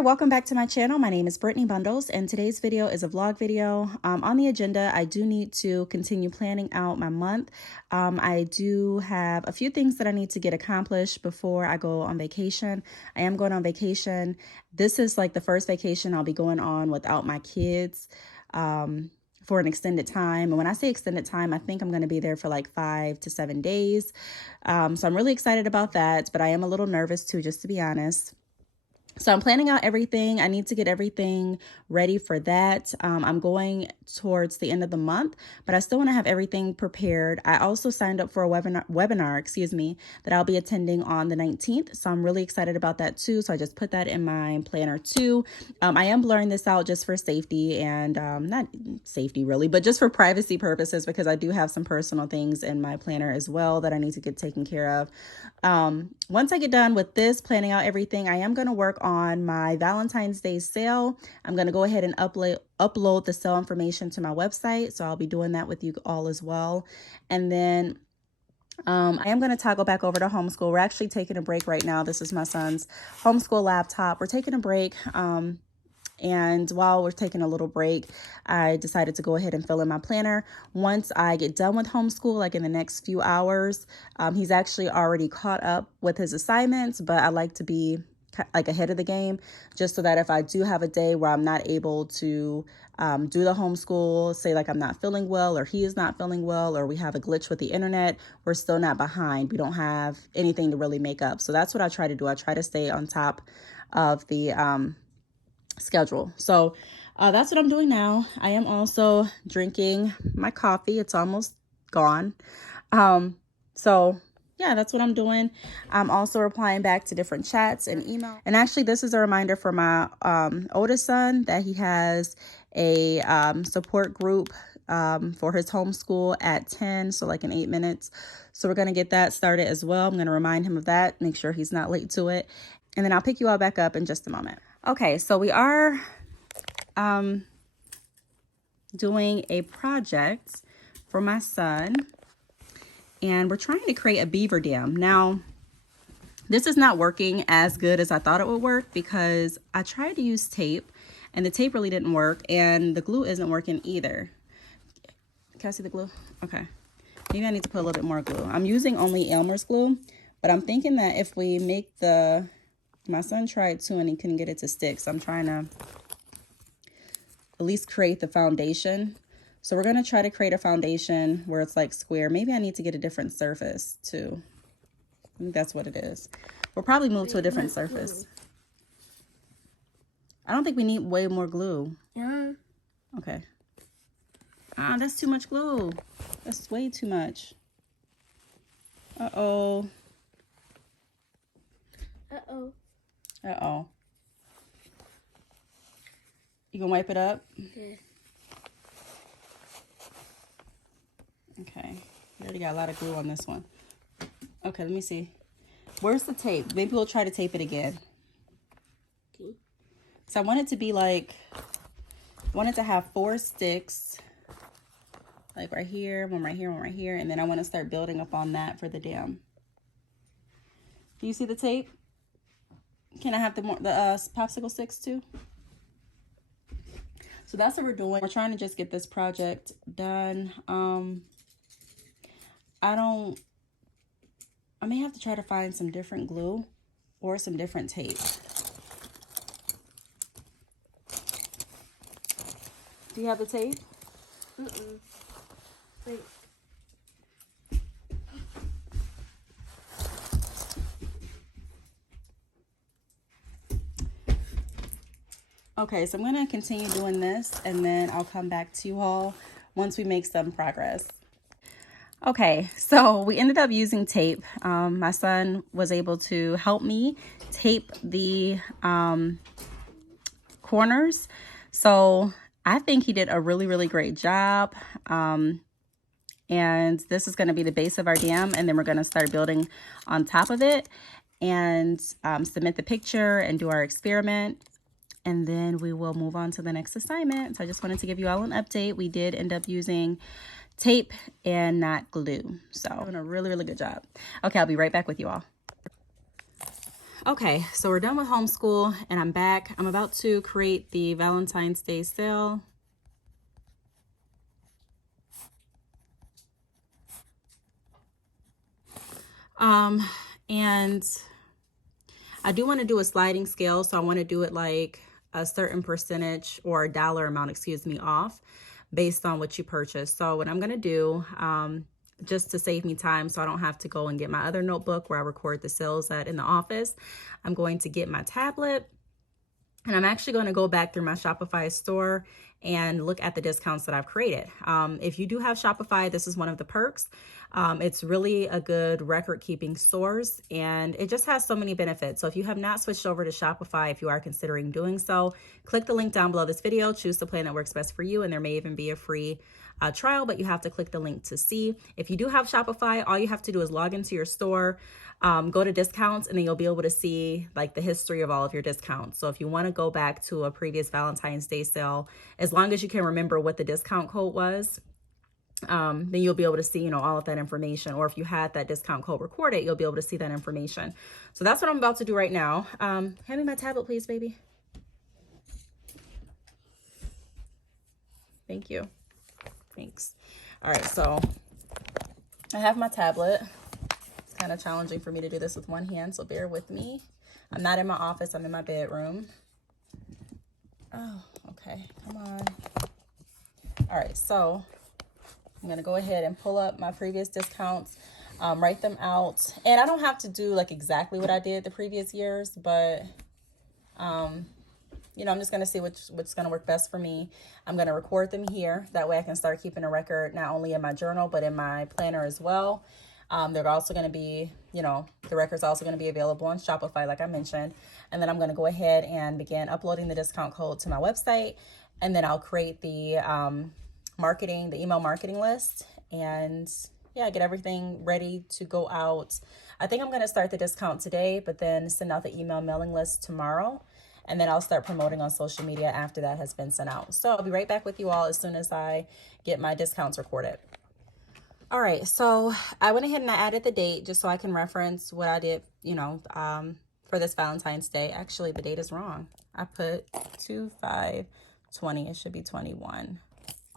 there, welcome back to my channel. My name is Brittney Bundles, and today's video is a vlog video. On the agenda, I do need to continue planning out my month. I do have a few things that I need to get accomplished before I go on vacation. I am going on vacation. This is like the first vacation I'll be going on without my kids for an extended time. And when I say extended time, I think I'm going to be there for like 5 to 7 days. So I'm really excited about that, but I am a little nervous too, just to be honest. So I'm planning out everything. I need to get everything ready for that. I'm going towards the end of the month, but I still want to have everything prepared. I also signed up for a webinar, that I'll be attending on the 19th. So I'm really excited about that too. So I just put that in my planner too. I am blurring this out just for safety and not safety really, but just for privacy purposes, because I do have some personal things in my planner as well that I need to get taken care of. Once I get done with this, planning out everything, I am going to work on my Valentine's Day sale. I'm going to go ahead and upload the sale information to my website. So I'll be doing that with you all as well. And then I am going to toggle back over to homeschool. We're actually taking a break right now. This is my son's homeschool laptop. We're taking a break. And while we're taking a little break, I decided to go ahead and fill in my planner. Once I get done with homeschool, like in the next few hours, he's actually already caught up with his assignments, but I like to be like ahead of the game, just so that if I do have a day where I'm not able to do the homeschool, say like I'm not feeling well or he is not feeling well or we have a glitch with the internet, we're still not behind. We don't have anything to really make up. So that's what I try to do. I try to stay on top of the schedule. So that's what I'm doing now. I am also drinking my coffee. It's almost gone. So yeah, that's what I'm doing. I'm also replying back to different chats and email. And actually, this is a reminder for my oldest son that he has a support group for his homeschool at 10, so like in 8 minutes. So we're going to get that started as well. I'm going to remind him of that, make sure he's not late to it. And then I'll pick you all back up in just a moment. Okay, so we are doing a project for my son. And we're trying to create a beaver dam. Now, this is not working as good as I thought it would work because I tried to use tape and the tape really didn't work and the glue isn't working either. Can I see the glue? Okay. Maybe I need to put a little bit more glue. I'm using only Elmer's glue, but I'm thinking that if we make my son tried too and he couldn't get it to stick. So I'm trying to at least create the foundation. So we're going to try to create a foundation where it's like square. Maybe I need to get a different surface too. I think that's what it is. We'll probably move to a different surface. I don't think we need way more glue. Yeah. Okay. Ah, that's too much glue. That's way too much. Uh-oh. Uh-oh. Uh-oh. You gonna wipe it up? Yeah. Okay, we already got a lot of glue on this one. Okay, let me see. Where's the tape? Maybe we'll try to tape it again. Okay. So I want it to be like, I want it to have 4 sticks. Like right here, one right here, one right here. And then I want to start building up on that for the dam. Do you see the tape? Can I have the popsicle sticks too? So that's what we're doing. We're trying to just get this project done. I may have to try to find some different glue or some different tape. Do you have the tape? Wait. Okay, so I'm going to continue doing this and then I'll come back to you all once we make some progress. Okay, so we ended up using tape. My son was able to help me tape the corners. So I think he did a really, really great job. And this is going to be the base of our dam. And then we're going to start building on top of it and submit the picture and do our experiment. And then we will move on to the next assignment. So I just wanted to give you all an update. We did end up using tape and not glue. So doing a really, really good job. Okay, I'll be right back with you all. Okay, so we're done with homeschool and I'm back. I'm about to create the Valentine's Day sale. And I do want to do a sliding scale. So I want to do it like a certain percentage or a dollar amount, excuse me, off based on what you purchase. So what I'm going to do, just to save me time so I don't have to go and get my other notebook where I record the sales at in the office, I'm going to get my tablet. And I'm actually going to go back through my Shopify store and look at the discounts that I've created. If you do have Shopify, this is one of the perks. It's really a good record keeping source and it just has so many benefits. So if you have not switched over to Shopify, if you are considering doing so, click the link down below this video, choose the plan that works best for you. And there may even be a free trial, but you have to click the link to see. If you do have Shopify, all you have to do is log into your store, go to discounts, and then you'll be able to see like the history of all of your discounts. So if you want to go back to a previous Valentine's Day sale, as long as you can remember what the discount code was, then you'll be able to see, all of that information. Or if you had that discount code recorded, you'll be able to see that information. So that's what I'm about to do right now. Hand me my tablet, please, baby. Thank you. Thanks. All right, so I have my tablet. It's kind of challenging for me to do this with one hand, so bear with me. I'm not in my office, I'm in my bedroom. Oh, okay, come on. All right, so I'm gonna go ahead and pull up my previous discounts, write them out. And I don't have to do like exactly what I did the previous years, but I'm just going to see what's going to work best for me. I'm going to record them here. That way I can start keeping a record, not only in my journal, but in my planner as well. They're also going to be, the record's also going to be available on Shopify, like I mentioned. And then I'm going to go ahead and begin uploading the discount code to my website. And then I'll create the the email marketing list. And yeah, get everything ready to go out. I think I'm going to start the discount today, but then send out the email mailing list tomorrow. And then I'll start promoting on social media after that has been sent out. So I'll be right back with you all as soon as I get my discounts recorded. All right, so I went ahead and I added the date just so I can reference what I did, for this Valentine's Day. Actually, the date is wrong. I put 2/5/20. It should be 21.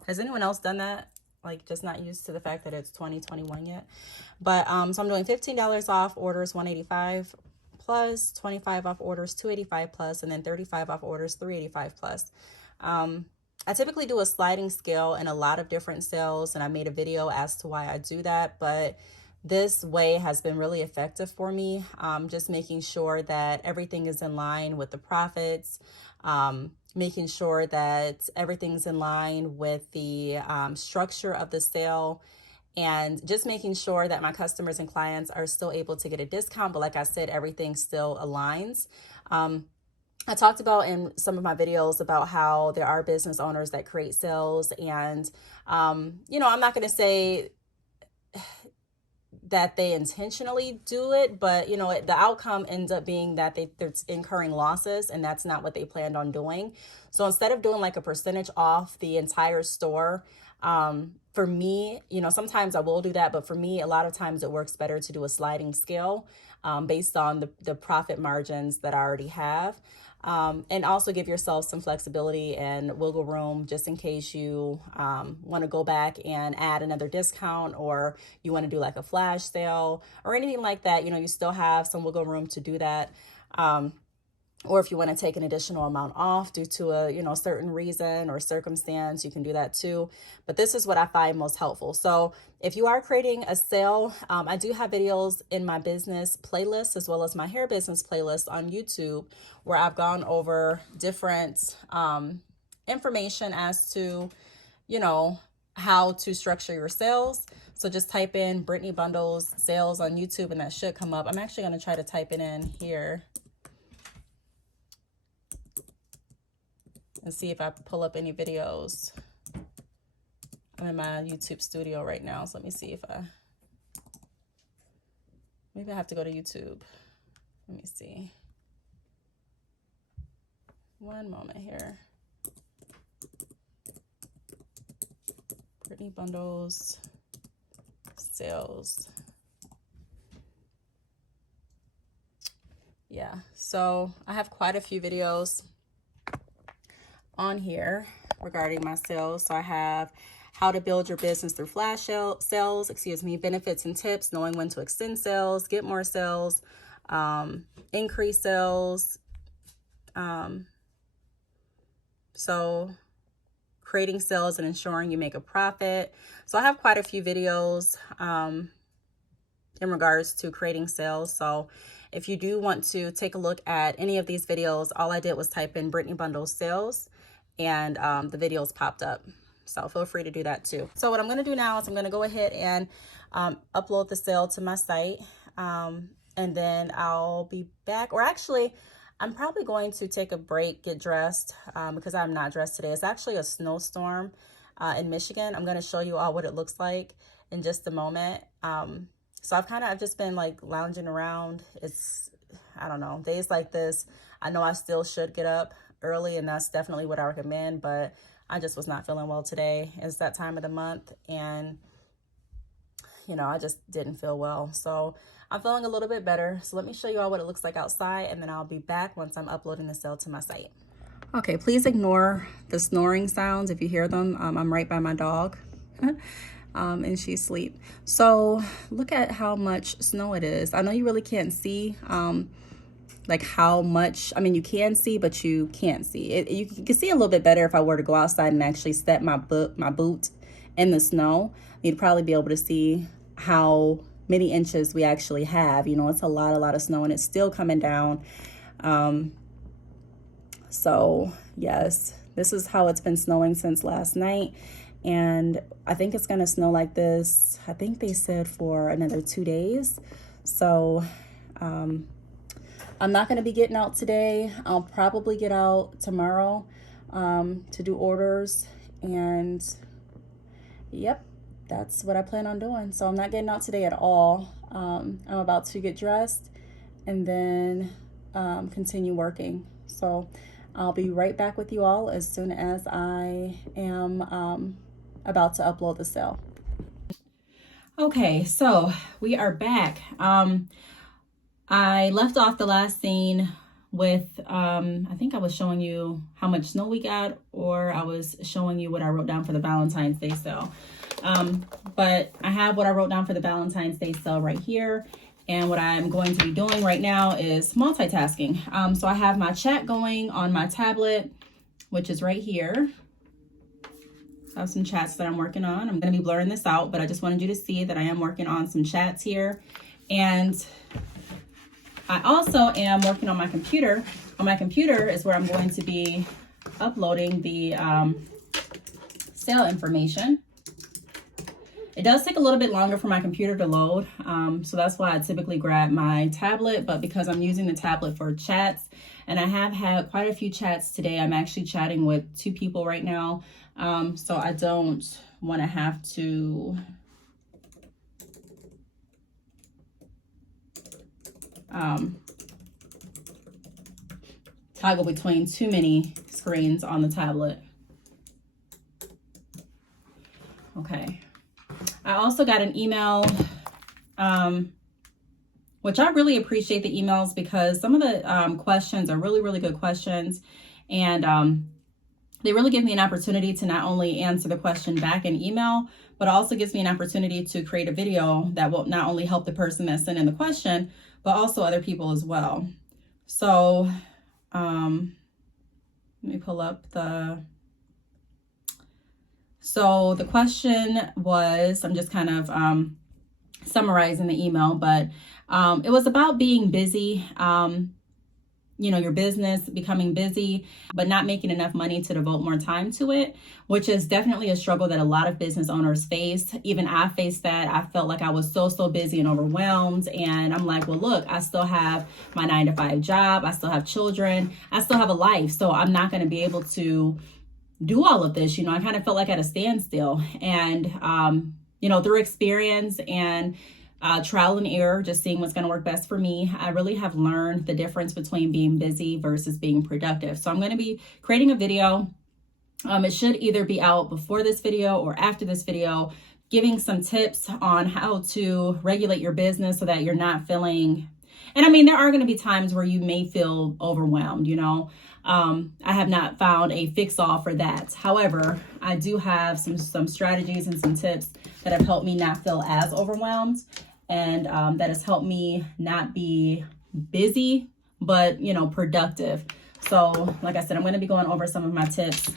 Has anyone else done that? Like just not used to the fact that it's 2021 yet. But so I'm doing $15 off orders $185 plus, 25 off orders $285 plus, and then 35 off orders $385 plus. I typically do a sliding scale in a lot of different sales, and I made a video as to why I do that, but this way has been really effective for me. Just making sure that everything is in line with the profits, making sure that everything's in line with the structure of the sale, and just making sure that my customers and clients are still able to get a discount. But like I said, everything still aligns. I talked about in some of my videos about how there are business owners that create sales, and, I'm not going to say that they intentionally do it, but the outcome ends up being that they're incurring losses, and that's not what they planned on doing. So instead of doing like a percentage off the entire store, for me, sometimes I will do that, but for me, a lot of times it works better to do a sliding scale based on the profit margins that I already have. And also give yourself some flexibility and wiggle room just in case you want to go back and add another discount, or you want to do like a flash sale or anything like that. You still have some wiggle room to do that. Or if you want to take an additional amount off due to a certain reason or circumstance, you can do that too. But this is what I find most helpful. So if you are creating a sale, I do have videos in my business playlist as well as my hair business playlist on YouTube, where I've gone over different information as to, how to structure your sales. So just type in Brittney Bundles sales on YouTube and that should come up. I'm actually going to try to type it in here and see if I pull up any videos. I'm in my YouTube studio right now, so let me see if maybe I have to go to YouTube. Let me see. One moment here. Brittney Bundles sales. yeah, so I have quite a few videos on here regarding my sales. So I have how to build your business through flash sales, benefits and tips, knowing when to extend sales, get more sales, increase sales. So creating sales and ensuring you make a profit. So I have quite a few videos in regards to creating sales. So if you do want to take a look at any of these videos, all I did was type in Brittney Bundles sales and the videos popped up. So feel free to do that too. So what I'm going to do now is I'm going to go ahead and upload the sale to my site. And then I'll be back, or actually I'm probably going to take a break, get dressed because I'm not dressed today. It's actually a snowstorm in Michigan. I'm going to show you all what it looks like in just a moment. So I've just been like lounging around. I don't know, days like this, I know I still should get up early, and that's definitely what I recommend, but I just was not feeling well today. It's that time of the month, and I just didn't feel well. So I'm feeling a little bit better. So let me show you all what it looks like outside, and then I'll be back once I'm uploading the sale to my site. Okay, please ignore the snoring sounds if you hear them. I'm right by my dog. And she's asleep. So look at how much snow it is. I know you really can't see like how much, you can see, but you can't see it. You can see a little bit better if I were to go outside and actually step my boot in the snow. You'd probably be able to see how many inches we actually have. It's a lot of snow, and it's still coming down. So yes, this is how it's been snowing since last night. And I think it's going to snow like this, I think they said for another 2 days. So I'm not going to be getting out today. I'll probably get out tomorrow to do orders. And yep, that's what I plan on doing. So I'm not getting out today at all. I'm about to get dressed and then continue working. So I'll be right back with you all as soon as I am about to upload the sale. Okay, so we are back. I left off the last scene with, I think I was showing you how much snow we got, or I was showing you what I wrote down for the Valentine's Day sale. But I have what I wrote down for the Valentine's Day sale right here. And what I'm going to be doing right now is multitasking. So I have my chat going on my tablet, which is right here. I have some chats that I'm working on. I'm going to be blurring this out, but I just wanted you to see that I am working on some chats here. And I also am working on my computer. On my computer is where I'm going to be uploading the sale information. It does take a little bit longer for my computer to load, so that's why I typically grab my tablet, but because I'm using the tablet for chats, and I have had quite a few chats today, I'm actually chatting with 2 people right now, so I don't want to have to toggle between too many screens on the tablet. Okay. I also got an email, which I really appreciate the emails because some of the questions are really good questions. And they really give me an opportunity to not only answer the question back in email, but also gives me an opportunity to create a video that will not only help the person that sent in the question, but also other people as well. So let me pull up So the question was, I'm just kind of summarizing the email, but it was about being busy, your business becoming busy, but not making enough money to devote more time to it, which is definitely a struggle that a lot of business owners face. Even I faced that. I felt like I was so busy and overwhelmed. And I'm like, well, look, I still have my 9-to-5 job. I still have children. I still have a life. So I'm not going to be able to do all of this. I kind of felt like at a standstill. And, through experience and trial and error, just seeing what's going to work best for me, I really have learned the difference between being busy versus being productive. So I'm going to be creating a video. It should either be out before this video or after this video, giving some tips on how to regulate your business so that you're not feeling, And I mean, there are going to be times where you may feel overwhelmed, you know. I have not found a fix-all for that. However, I do have some strategies and some tips that have helped me not feel as overwhelmed, and that has helped me not be busy, but, you know, productive. So like I said, I'm going to be going over some of my tips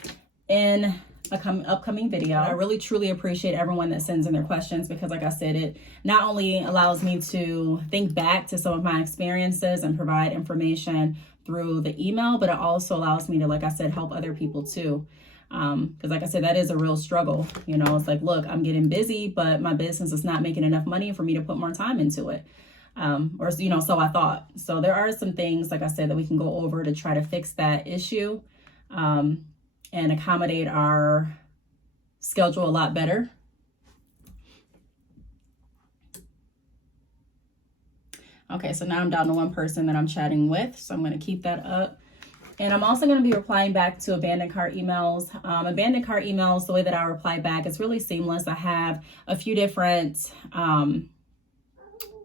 in a upcoming video. I really truly appreciate everyone that sends in their questions, because like I said, it not only allows me to think back to some of my experiences and provide information through the email, but it also allows me to, like I said, help other people too. Because like I said, that is a real struggle. You know, it's like, look, I'm getting busy, but my business is not making enough money for me to put more time into it. Or, you know, so I thought. So there are some things, like I said, that we can go over to try to fix that issue. And accommodate our schedule a lot better. Okay, so now I'm down to one person that I'm chatting with, so I'm going to keep that up. And I'm also going to be replying back to abandoned cart emails. Abandoned cart emails, the way that I reply back, it's really seamless. I have a few different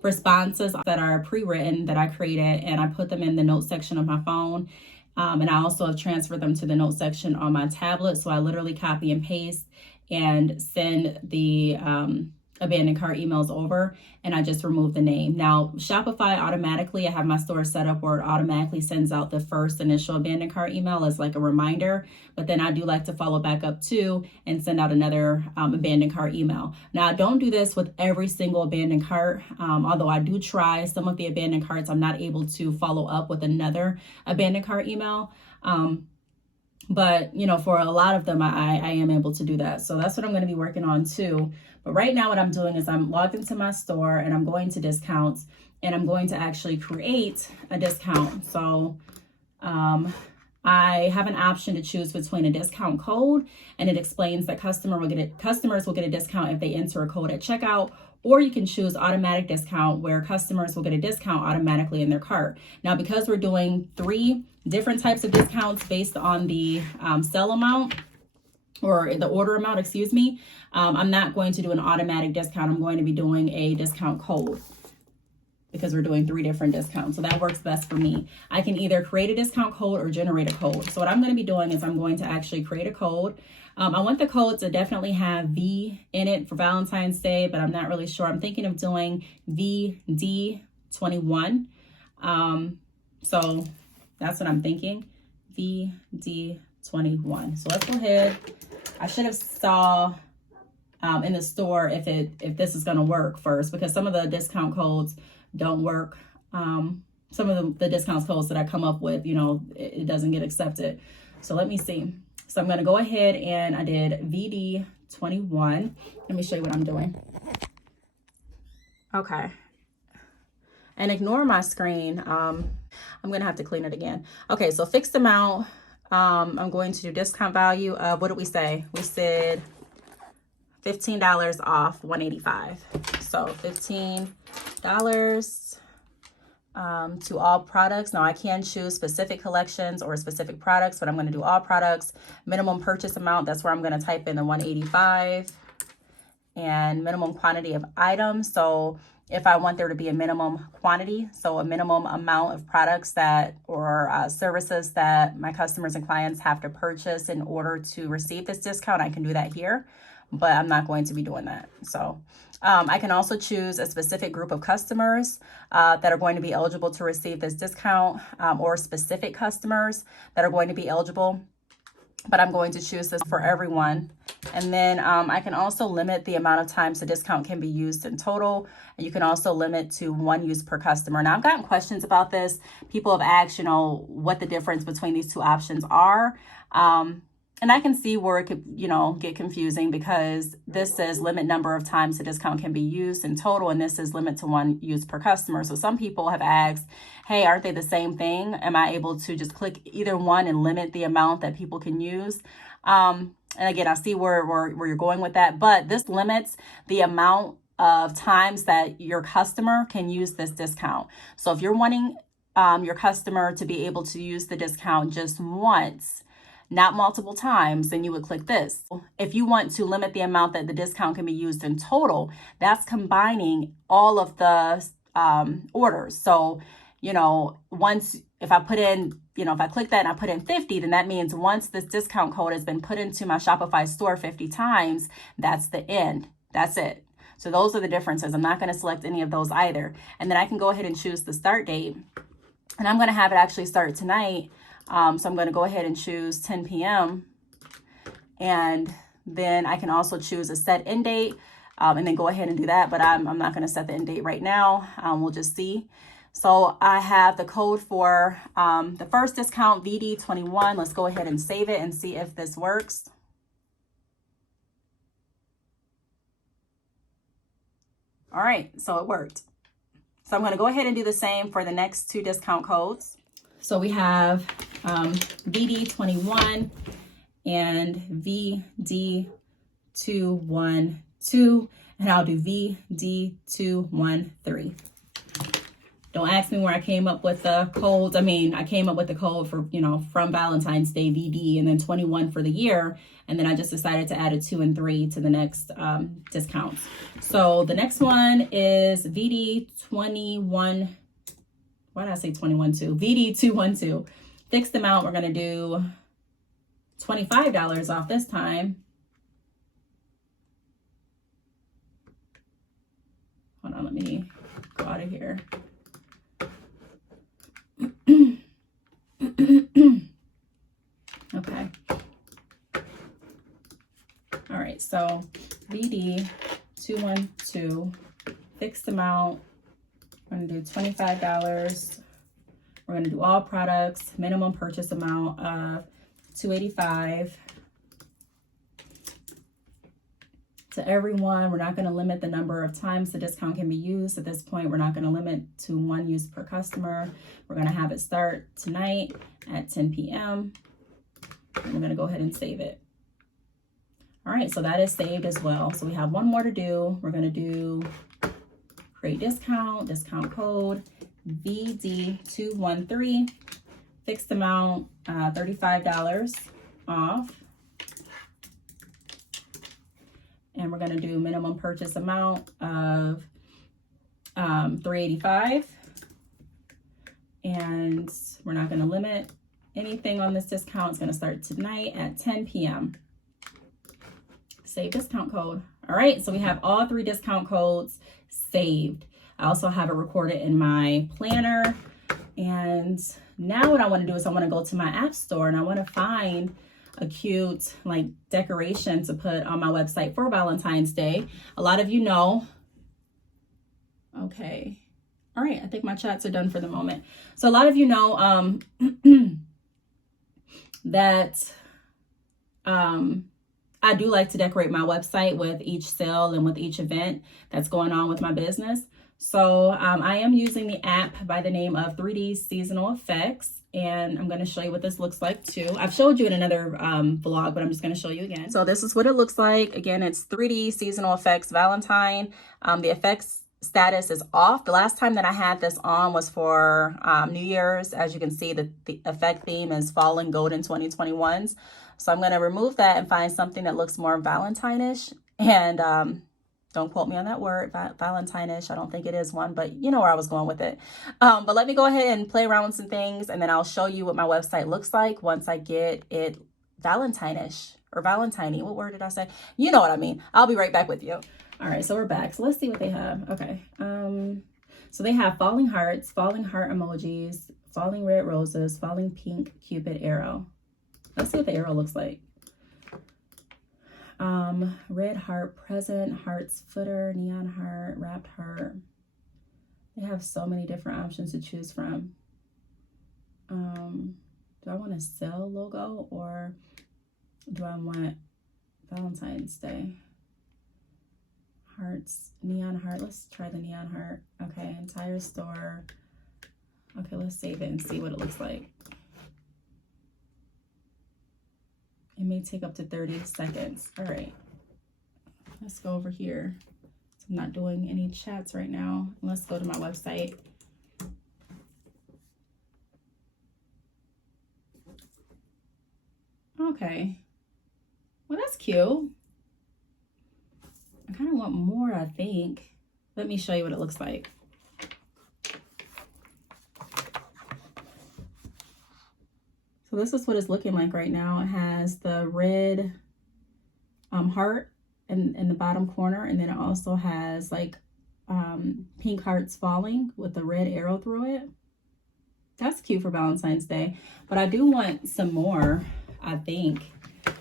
responses that are pre-written that I created, and I put them in the notes section of my phone. And I also have transferred them to the notes section on my tablet. So I literally copy and paste and send the abandoned cart emails over, and I just remove the name. Now, Shopify automatically, I have my store set up where it automatically sends out the first initial abandoned cart email as like a reminder, but then I do like to follow back up too and send out another abandoned cart email. Now, I don't do this with every single abandoned cart, although I do try. Some of the abandoned carts, I'm not able to follow up with another abandoned cart email. But, you know, for a lot of them, I am able to do that. So that's what I'm going to be working on too. But right now what I'm doing is I'm logged into my store and I'm going to discounts, and I'm going to actually create a discount. So I have an option to choose between a discount code, and it explains that customers will get a discount if they enter a code at checkout, or you can choose automatic discount, where customers will get a discount automatically in their cart. Now, because we're doing 3 different types of discounts based on the sell amount, or the order amount, excuse me, I'm not going to do an automatic discount. I'm going to be doing a discount code, because we're doing 3 different discounts. So that works best for me. I can either create a discount code or generate a code. So what I'm going to be doing is I'm going to actually create a code. I want the code to definitely have V in it for Valentine's Day, but I'm not really sure. I'm thinking of doing VD21. So that's what I'm thinking, VD21. So let's go ahead. I should have saw in the store if this is going to work first, because some of the discount codes don't work. Some of the discount codes that I come up with, you know, it doesn't get accepted. So let me see. So I'm going to go ahead and I did VD21. Let me show you what I'm doing. Okay. And ignore my screen. I'm going to have to clean it again. Okay, so fixed amount. I'm going to do discount value of, what did we say? We said $15 off $185. So $15 to all products. Now I can choose specific collections or specific products, but I'm going to do all products. Minimum purchase amount, that's where I'm going to type in the 185, and minimum quantity of items. So if I want there to be a minimum quantity, so a minimum amount of products that or services that my customers and clients have to purchase in order to receive this discount, I can do that here, but I'm not going to be doing that. So I can also choose a specific group of customers that are going to be eligible to receive this discount, or specific customers that are going to be eligible, but I'm going to choose this for everyone. And then I can also limit the amount of times the discount can be used in total. And you can also limit to 1 use per customer. Now, I've gotten questions about this. People have asked, you know, what the difference between these 2 options are. And I can see where it could, you know, get confusing, because this says limit number of times the discount can be used in total, and this is limit to 1 use per customer. So some people have asked, hey, aren't they the same thing? Am I able to just click either one and limit the amount that people can use? And again, I see where you're going with that, but this limits the amount of times that your customer can use this discount. So if you're wanting your customer to be able to use the discount just once, not multiple times, then you would click this. If you want to limit the amount that the discount can be used in total, that's combining all of the orders. So you know, once, if I put in, you know, if I click that and I put in 50, then that means once this discount code has been put into my Shopify store 50 times, that's the end. That's it. So those are the differences. I'm not going to select any of those either. And then I can go ahead and choose the start date. And I'm going to have it actually start tonight. So I'm going to go ahead and choose 10 p.m. And then I can also choose a set end date and then go ahead and do that. But I'm not going to set the end date right now. We'll just see. So I have the code for the first discount, VD21. Let's go ahead and save it and see if this works. All right, so it worked. So I'm going to go ahead and do the same for the next two discount codes. So we have VD21 and VD212, and I'll do VD213. Don't ask me where I came up with the codes. I mean, I came up with the code for, you know, from Valentine's Day VD and then 21 for the year. And then I just decided to add a 2 and 3 to the next discounts. So the next one is VD21. Why did I say 21 too? VD212. Fixed amount, we're going to do $25 off this time. Hold on, let me go out of here. Okay. All right, so VD212, fixed amount, we're going to do $25. We're going to do all products, minimum purchase amount of $285. To everyone, we're not going to limit the number of times the discount can be used. At this point, we're not going to limit to 1 use per customer. We're going to have it start tonight at 10 p.m. And we're going to go ahead and save it. All right, so that is saved as well. So we have one more to do. We're going to do create discount code, VD213, fixed amount, $35 off. And we're going to do minimum purchase amount of $385. And we're not going to limit anything on this discount. It's going to start tonight at 10 p.m. Save discount code. All right, so we have all 3 discount codes saved. I also have it recorded in my planner. And now what I want to do is I want to go to my app store and I want to find a cute like decoration to put on my website for Valentine's Day. A lot of you know. Okay. All right. I think my chats are done for the moment. So a lot of you know that I do like to decorate my website with each sale and with each event that's going on with my business. So I am using the app by the name of 3D Seasonal Effects. And I'm going to show you what this looks like too. I've showed you in another vlog, but I'm just going to show you again. So this is what it looks like. Again, it's 3D Seasonal Effects Valentine. The effects status is off. The last time that I had this on was for New Year's. As you can see, the effect theme is Fall and Golden 2021s. So I'm going to remove that and find something that looks more Valentine-ish. And don't quote me on that word, Valentine-ish. I don't think it is one, but you know where I was going with it. But let me go ahead and play around with some things, and then I'll show you what my website looks like once I get it Valentine-ish or Valentine-y. What word did I say? You know what I mean. I'll be right back with you. All right, so we're back. So let's see what they have. Okay. So they have falling hearts, falling heart emojis, falling red roses, falling pink Cupid arrow. Let's see what the arrow looks like. Red heart present, hearts footer, neon heart, wrapped heart. They have so many different options to choose from. Do I want a sell logo or do I want Valentine's Day? Hearts, neon heart. Let's try the neon heart. Okay, entire store. Okay, let's save it and see what it looks like. It may take up to 30 seconds. All right, let's go over here. I'm not doing any chats right now. Let's go to my website. Okay, well, that's cute. I kind of want more, I think. Let me show you what it looks like. So this is what it's looking like right now. It has the red heart in the bottom corner, and then it also has like pink hearts falling with the red arrow through it. That's cute for Valentine's Day, but I do want some more, I think,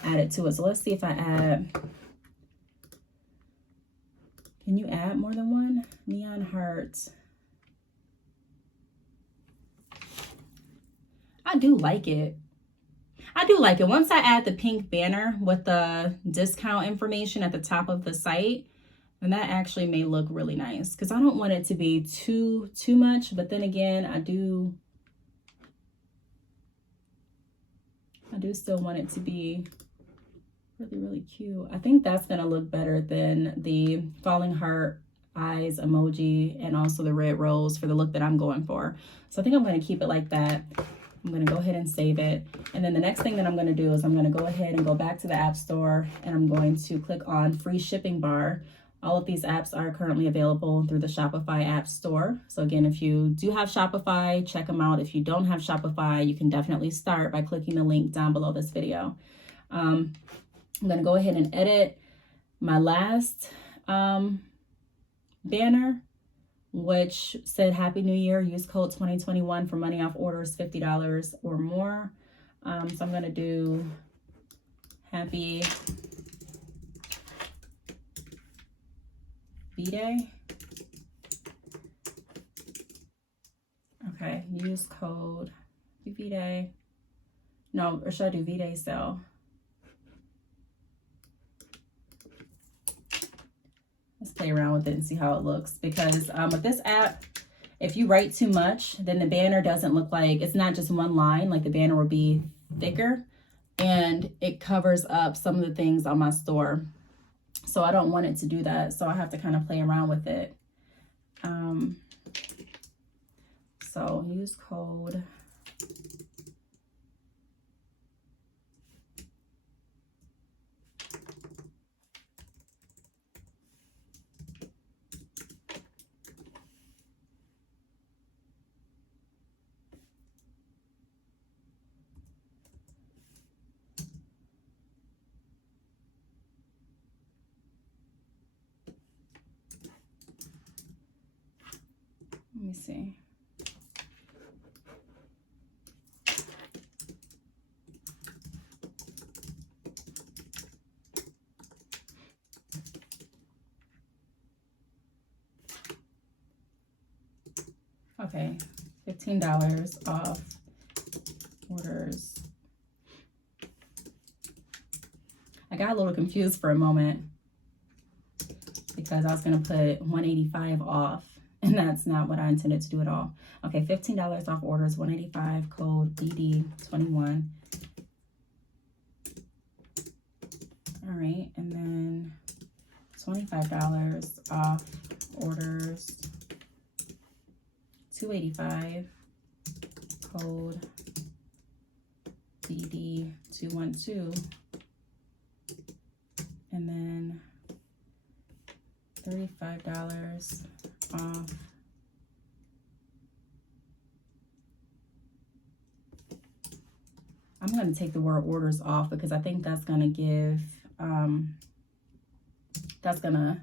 added to it. So let's see if I add, can you add more than one? Neon hearts. I do like it. I do like it. Once I add the pink banner with the discount information at the top of the site, and that actually may look really nice, because I don't want it to be too much, but then again, I do still want it to be really cute. I think that's gonna look better than the falling heart eyes emoji and also the red rose for the look that I'm going for. So I think I'm gonna keep it like that. I'm gonna go ahead and save it. And then the next thing that I'm gonna do is I'm gonna go ahead and go back to the App Store, and I'm going to click on free shipping bar. All of these apps are currently available through the Shopify App Store. So again, if you do have Shopify, check them out. If you don't have Shopify, you can definitely start by clicking the link down below this video. I'm gonna go ahead and edit my last banner, which said Happy New Year, use code 2021 for money off orders $50 or more. So I'm gonna do Happy V-Day. Okay, use code V-Day. No, or should I do V-Day sale? Let's play around with it and see how it looks, because with this app, if you write too much, then the banner doesn't look like, it's not just one line, like the banner will be thicker and it covers up some of the things on my store. So I don't want it to do that. So I have to kind of play around with it. So use code. Let me see. Okay, $15 off orders. I got a little confused for a moment because I was gonna put $185 off, and that's not what I intended to do at all. Okay, $15 off orders, $185, code BD21. All right, and then $25 off orders, $285, code BD212, and then $35 off I'm going to take the word orders off because I think that's going to give that's going to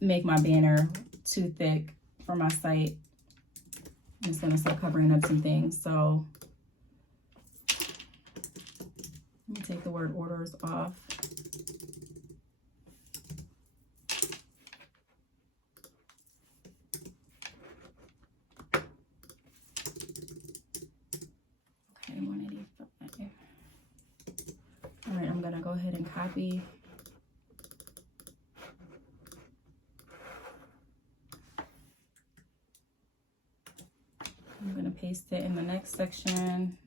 make my banner too thick for my site. It's going to start covering up some things. So let me take the word orders off. Okay, 185. All right, I'm going to go ahead and copy. I'm going to paste it in the next section.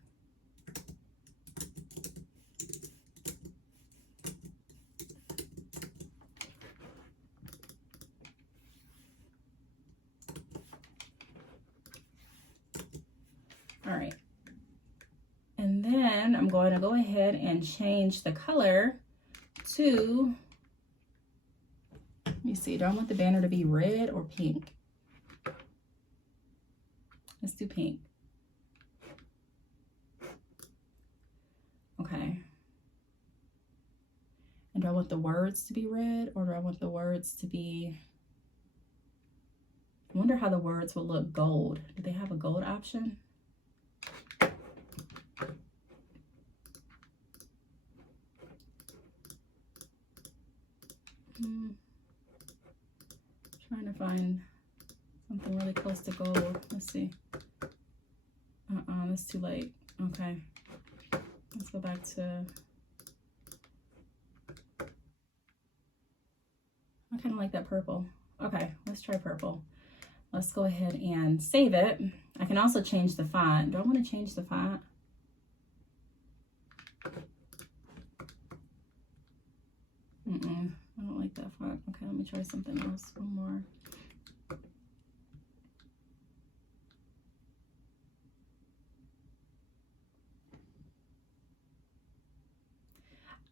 All right. And then I'm going to go ahead and change the color to, let me see, do I want the banner to be red or pink? Let's do pink. Do I want the words to be red, or do I want the words to be... I wonder how the words will look gold. Do they have a gold option? Trying to find something really close to gold. Let's see. That's too late. Okay. Let's go back to... I kind of like that purple. Okay, let's try purple. Let's go ahead and save it. I can also change the font. Do I want to change the font? I don't like that font. Okay, let me try something else. One more.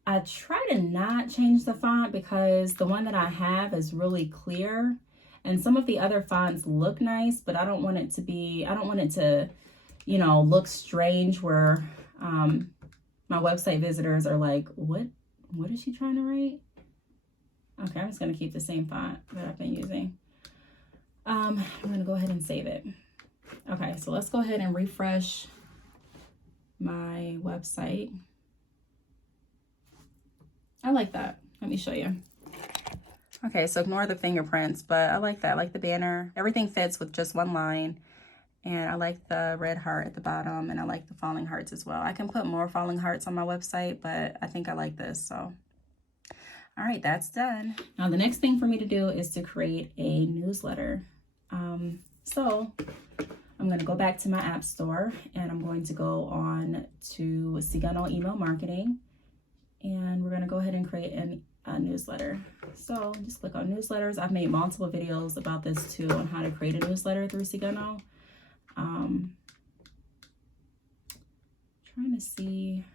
I try to not change the font because the one that I have is really clear, and some of the other fonts look nice, but I don't want it to be, I don't want it to, you know, look strange where my website visitors are like, what is she trying to write? Okay, I'm just going to keep the same font that I've been using. I'm going to go ahead and save it. Okay, so let's go ahead and refresh my website. I like that. Let me show you. Okay, so ignore the fingerprints, but I like that. I like the banner. Everything fits with just one line. And I like the red heart at the bottom, and I like the falling hearts as well. I can put more falling hearts on my website, but I think I like this, so. All right, that's done. Now the next thing for me to do is to create a newsletter. So I'm going to go back to my app store, and I'm going to go on to Cigano Email Marketing, and we're going to go ahead and create a newsletter. So just click on newsletters. I've made multiple videos about this too, on how to create a newsletter through Cigano. Trying to see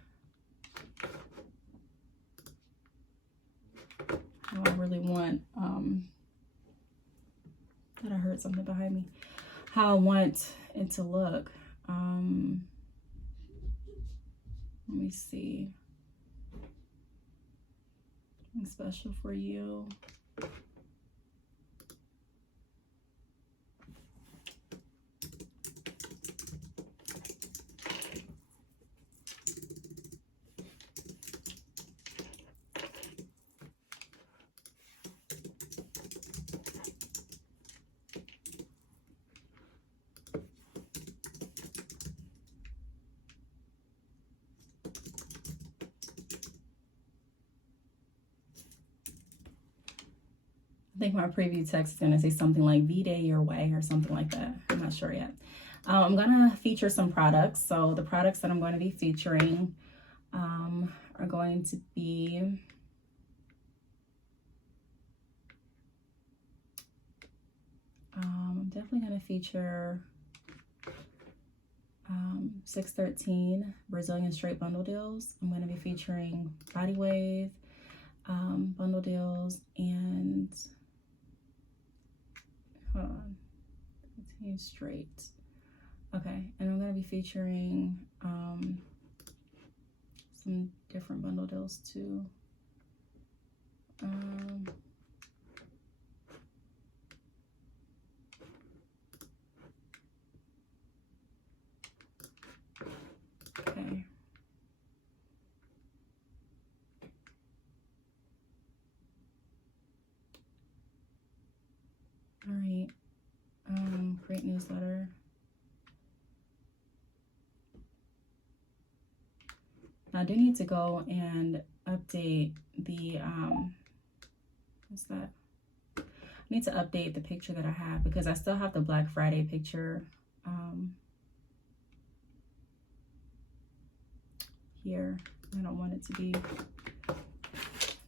how I really want, I heard something behind me, how I want it to look. Let me see. Something special for you. I think my preview text is going to say something like V-Day your way or something like that. I'm not sure yet. I'm going to feature some products. So the products that I'm going to be featuring are going to be I'm definitely going to feature 613 Brazilian straight bundle deals. I'm going to be featuring Body Wave bundle deals, and hold on, continue straight. Okay, and I'm going to be featuring some different bundle deals too. Okay. All right. Create newsletter. Now I do need to go and update the what's that? I need to update the picture that I have because I still have the Black Friday picture here. I don't want it to be.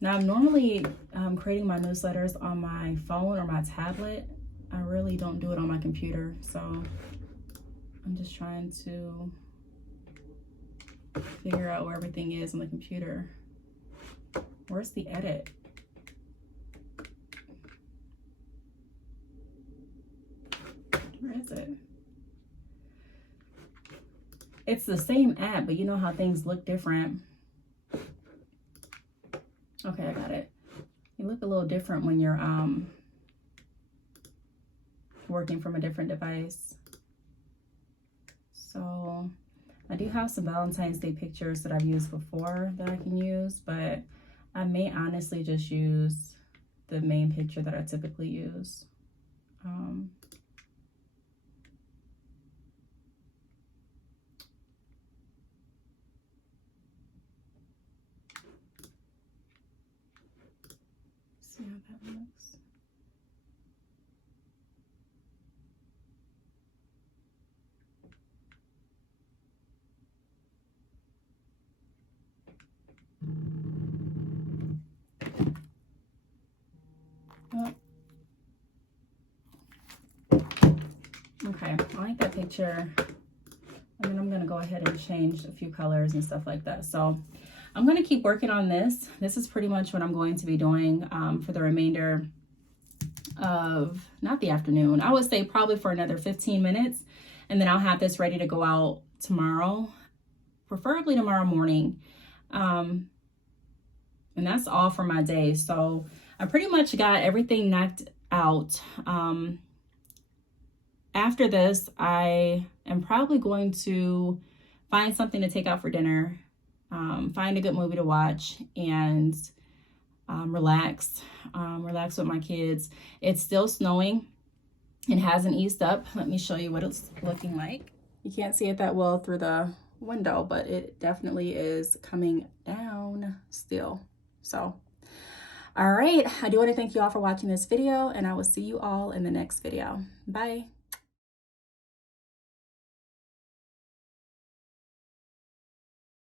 Now I'm normally creating my newsletters on my phone or my tablet. I really don't do it on my computer, so I'm just trying to figure out where everything is on the computer. Where's the edit? Where is it? It's the same app, but you know how things look different. Okay, I got look a little different when you're working from a different device. So I do have some Valentine's Day pictures that I've used before that I can use, but I may honestly just use the main picture that I typically use. See how that looks. Oh. Okay, I like that picture. And then I'm gonna go ahead and change a few colors and stuff like that. So I'm gonna keep working on this. This is pretty much what I'm going to be doing for the remainder of, not the afternoon, I would say probably for another 15 minutes. And then I'll have this ready to go out tomorrow, preferably tomorrow morning. And that's all for my day. So I pretty much got everything knocked out. After this, I am probably going to find something to take out for dinner, find a good movie to watch, and relax with my kids. It's still snowing. It hasn't eased up. Let me show you what it's looking like. You can't see it that well through the window, but it definitely is coming down still. So, all right, I do want to thank you all for watching this video, and I will see you all in the next video. Bye.